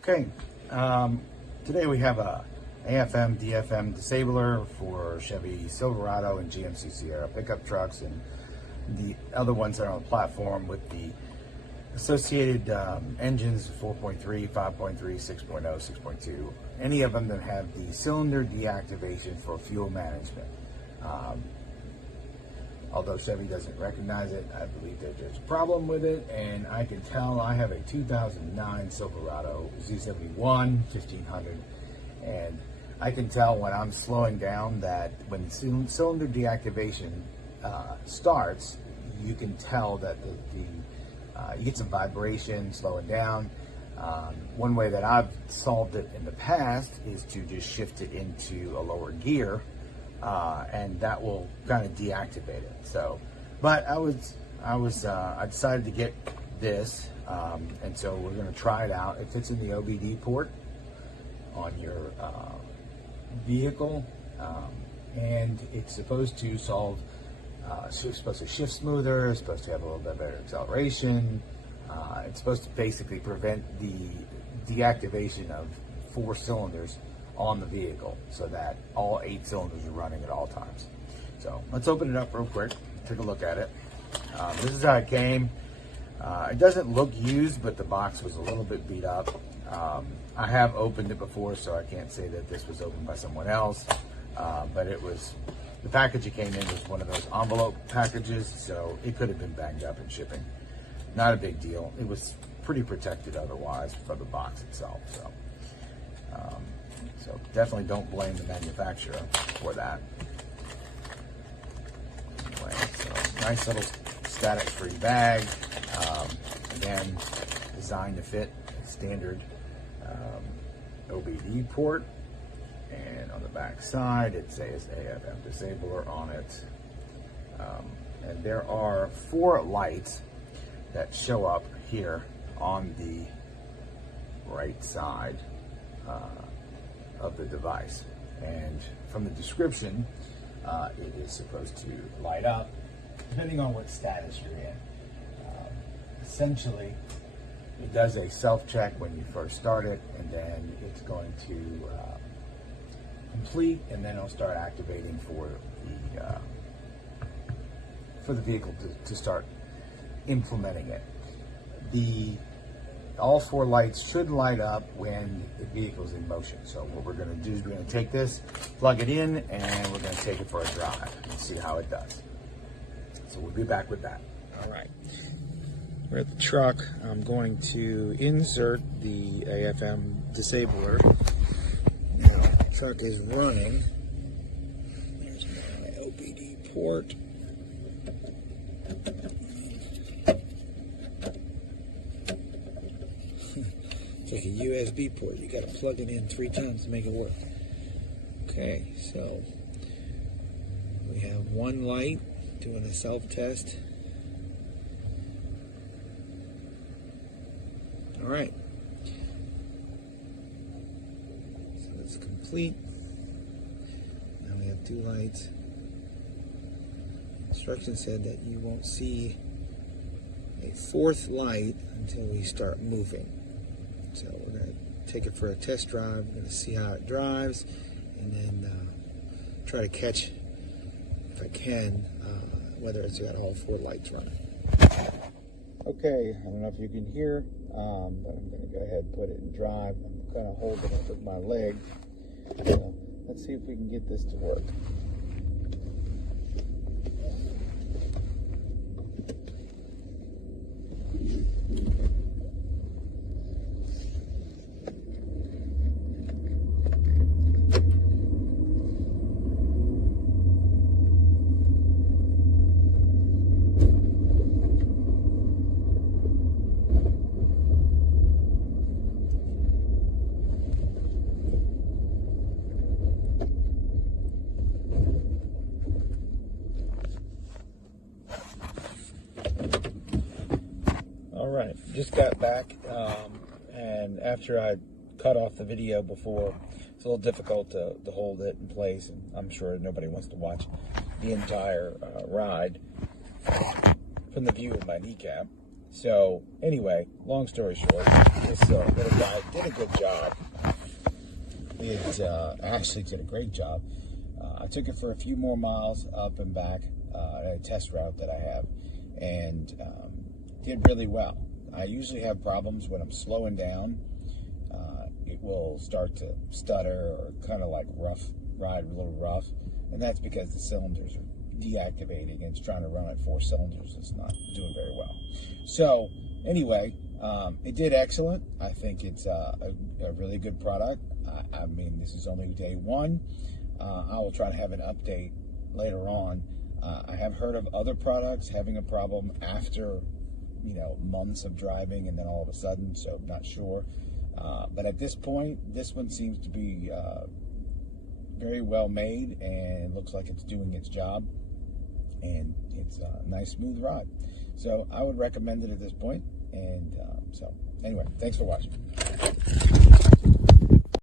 Okay, today we have a AFM, DFM disabler for Chevy Silverado and GMC Sierra pickup trucks, and the other ones that are on the platform with the associated engines 4.3, 5.3, 6.0, 6.2, any of them that have the cylinder deactivation for fuel management. Although Chevy doesn't recognize it, I believe that there's a problem with it, and I can tell I have a 2009 Silverado Z71 1500, and I can tell when I'm slowing down that when cylinder deactivation starts, you can tell that you get some vibration slowing down. One way that I've solved it in the past is to just shift it into a lower gear, and that will kind of deactivate it. So, but I decided to get this, and so we're going to try it out. It fits in the OBD port on your vehicle, and it's supposed to solve. It's supposed to shift smoother. It's supposed to have a little bit better acceleration. It's supposed to basically prevent the deactivation of 4 cylinders on the vehicle, so that all 8 cylinders are running at all times. So let's open it up real quick, take a look at it. This is how it came. It doesn't look used, but the box was a little bit beat up. I have opened it before, so I can't say that this was opened by someone else, but the package it came in was one of those envelope packages, so it could have been banged up in shipping. Not a big deal. It was pretty protected otherwise from the box itself. So definitely don't blame the manufacturer for that. Anyway, so nice little static-free bag. Again, designed to fit a standard OBD port. And on the back side, it says AFM disabler on it. And there are 4 lights that show up here on the right side of the device. And from the description, it is supposed to light up depending on what status you're in. Essentially, it does a self-check when you first start it, and then it's going to complete, and then it'll start activating for the vehicle to start implementing it. All 4 lights should light up when the vehicle is in motion. So what we're going to do is we're going to take this, plug it in, and we're going to take it for a drive and see how it does. So we'll be back with that. All right. We're at the truck. I'm going to insert the AFM disabler. Now, the truck is running. There's my OBD port. It's like a USB port. You got to plug it in 3 times to make it work. Okay, so we have 1 light doing a self-test. All right. So it's complete. Now we have 2 lights. Instructions said that you won't see a 4th light until we start moving. So we're going to take it for a test drive. We're going to see how it drives, and then try to catch, if I can, whether it's got all 4 lights running. Okay, I don't know if you can hear, but I'm going to go ahead and put it in drive. I'm kind of holding it with my leg. So let's see if we can get this to work. Alright, just got back, and after I cut off the video before, it's a little difficult to hold it in place, and I'm sure nobody wants to watch the entire ride from the view of my kneecap. So anyway, long story short, this little guy did a good job. It actually did a great job. I took it for a few more miles up and back, a test route that I have, and did really well. I usually have problems when I'm slowing down. It will start to stutter or kind of like ride a little rough, and that's because the cylinders are deactivating and it's trying to run at 4 cylinders. It's not doing very well. So anyway, it did excellent. I think it's a really good product. I mean, this is only day 1. I will try to have an update later on. I have heard of other products having a problem after, months of driving and then all of a sudden, so I'm not sure. But at this point, this one seems to be very well made and looks like it's doing its job. And it's a nice, smooth ride. So I would recommend it at this point. And so anyway, thanks for watching.